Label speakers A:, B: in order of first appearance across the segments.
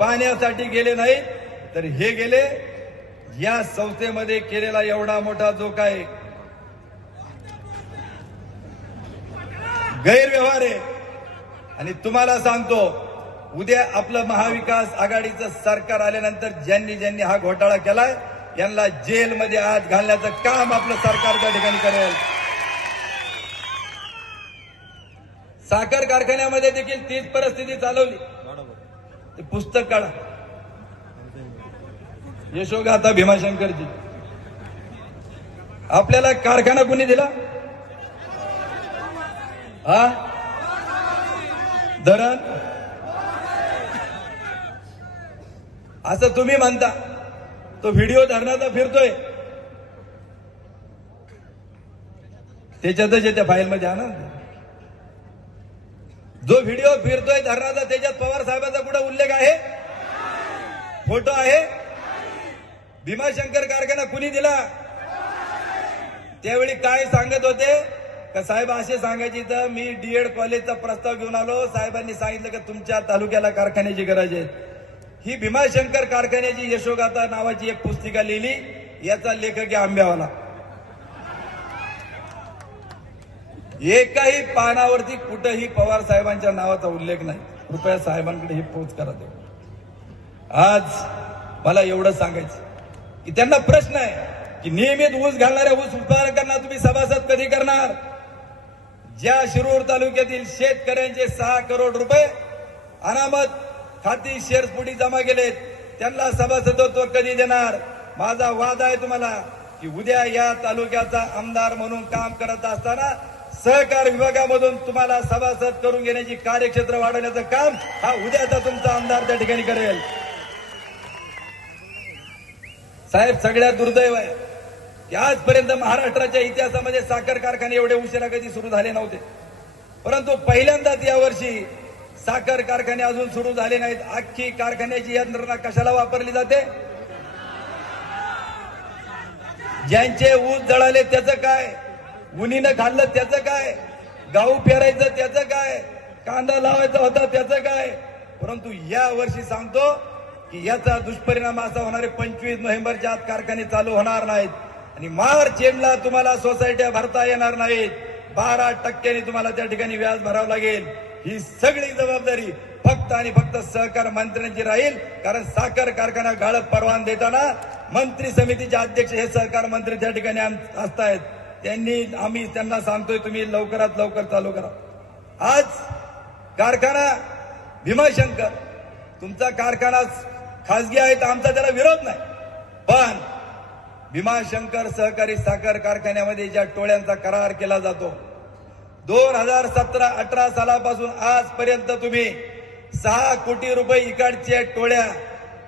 A: पाहण्यासाठी गेले नाही तर हे गेले या संस्थेमध्ये केलेला एवढा मोठा जो काय गैरव्यवहार आहे. आणि तुम्हाला सांगतो उद्या आपलं महाविकास आघाडीचं सरकार आल्यानंतर ज्यांनी ज्यांनी हा घोटाळा केलाय यांना जेलमध्ये आज घालण्याचं काम आपलं सरकार त्या ठिकाणी करेल. साखर कारखान्यामध्ये देखील तीच परिस्थिती चालवली. पुस्तक काढा यशोगाथा भीमाशंकरजी आपल्याला कारखाना कुणी दिला? हा? धरण? असं तुम्ही म्हणता. तो व्हिडिओ धरणाचा फिरतोय. त्याच्यातच येत्या फाईलमध्ये आणा. ना. जो व्हिडिओ फिरतोय धरणाचा त्याच्यात पवार साहेबांचा उल्लेख आहे? फोटो आहे? भीमाशंकर कारखाना कुणी दिला? त्यावेळी काय सांगत होते? का साहेब असे सांगायचे तर मी डीएड कॉलेजचा प्रस्ताव घेऊन आलो. साहेबांनी सांगितलं की तुमच्या तालुक्याला कारखान्याची गरज आहे. ही भीमाशंकर कारखान्याची यशोगाथा नावाची एक पुस्तिका लिहिली. याचा लेखक आहे आंब्यावाला. एकाही पानावरती कुठंही पवार साहेबांच्या नावाचा उल्लेख नाही. कृपया साहेबांकडे हे पोच करा ते आज मला एवढं सांगायचं की त्यांना प्रश्न आहे की नियमित ऊस घालणाऱ्या ऊस उत्पादकांना तुम्ही सभासद कधी करणार? ज्या शिरूर तालुक्यातील शेतकऱ्यांचे सहा करोड रुपये अनामत खाती शेअर्सपुटी जमा केलेत त्यांना सभासदत्व कधी देणार? माझा वाद आहे तुम्हाला की उद्या या तालुक्याचा आमदार म्हणून काम करत असताना सहकार विभागामधून तुम्हाला सभासद करून घेण्याची कार्यक्षेत्र वाढवण्याचं काम हा उद्याचा तुमचा आमदार त्या ठिकाणी करेल. साहेब सगळ्यात दुर्दैव आहे की आजपर्यंत महाराष्ट्राच्या इतिहासामध्ये साखर कारखाने एवढे उशिरा कधी सुरू झाले नव्हते. परंतु पहिल्यांदाच यावर्षी साखर कारखाने अजून सुरू झाले नाहीत. अख्खी कारखान्याची यंत्रणा कशाला वापरली जाते? ज्यांचे ऊस जळाले त्याचं काय? उन्हीनं खाल्लं त्याचं काय? गाऊ पेरायचं त्याचं काय? कांदा लावायचा होता त्याचं काय? परंतु या वर्षी सांगतो की याचा दुष्परिणाम असा होणारे पंचवीस नोव्हेंबरच्या आत कारखाने चालू होणार नाहीत. आणि मार्च एंडला तुम्हाला सोसायट्या भरता येणार नाहीत. बारा टक्क्यांनी तुम्हाला त्या ठिकाणी व्याज भरावं लागेल. ही सगळी जबाबदारी फक्त आणि फक्त सहकार मंत्र्यांची राहील. कारण साखर कारखाना गाळप परवान देताना मंत्री समितीचे अध्यक्ष हे सहकार मंत्री त्या ठिकाणी असतायत. त्यांनी आम्ही त्यांना सांगतोय तुम्ही लवकरात लवकर चालू करा. आज कारखाना भीमाशंकर तुमचा कारखाना खासगी आहे तर आमचा त्याला विरोध नाही. पण भीमाशंकर सहकारी साखर कारखान्यामध्ये ज्या टोळ्यांचा करार केला जातो दोन हजार सतरा अठरा सालापासून आजपर्यंत तुम्ही सहा कोटी रुपये इकडच्या टोळ्या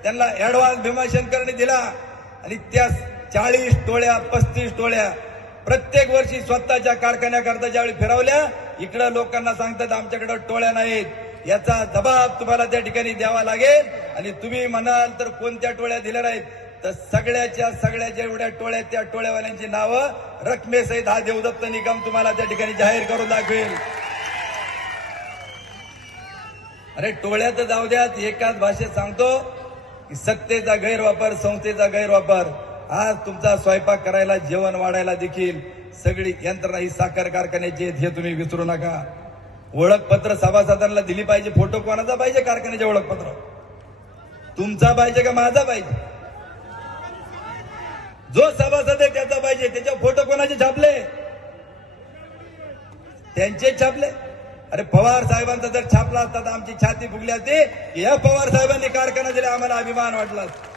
A: त्यांना ऍडव्हान्स भीमाशंकरने दिला. आणि त्या चाळीस टोळ्या पस्तीस टोळ्या प्रत्येक वर्षी स्वतःच्या कारखान्याकरता ज्यावेळी फिरवल्या इकडं लोकांना सांगतात आमच्याकडे टोळ्या नाहीत. याचा जबाब तुम्हाला त्या ठिकाणी द्यावा लागेल. आणि तुम्ही म्हणाल तर कोणत्या टोळ्या दिल्या नाहीत? तर सगळ्याच्या सगळ्याच्या एवढ्या टोळ्या त्या टोळ्यावाल्यांची नावं रकमेसहित हा देवदत्त निगम तुम्हाला त्या ठिकाणी जाहीर करून दाखवेल. अरे टोळ्यात जाऊ द्यात. एकाच भाषेत सांगतो की सत्तेचा गैरवापर संस्थेचा गैरवापर. आज तुमचा स्वयंपाक करायला जेवण वाढायला देखील सगळी यंत्रणा ही साखर कारखान्याची आहेत हे तुम्ही विसरू नका. ओळखपत्र सभासदांना दिली पाहिजे फोटो कोणाचा पाहिजे कारखान्याचे ओळखपत्र? तुमचा पाहिजे का माझा पाहिजे? जो सभासद आहे त्याचा पाहिजे त्याच्या फोटो कोणाचे छापले? त्यांचे छापले? अरे पवार साहेबांचा जर छापला असता तर आमची छाती फुगली असती. या पवार साहेबांनी कारखाना दिला आम्हाला अभिमान वाटला असता.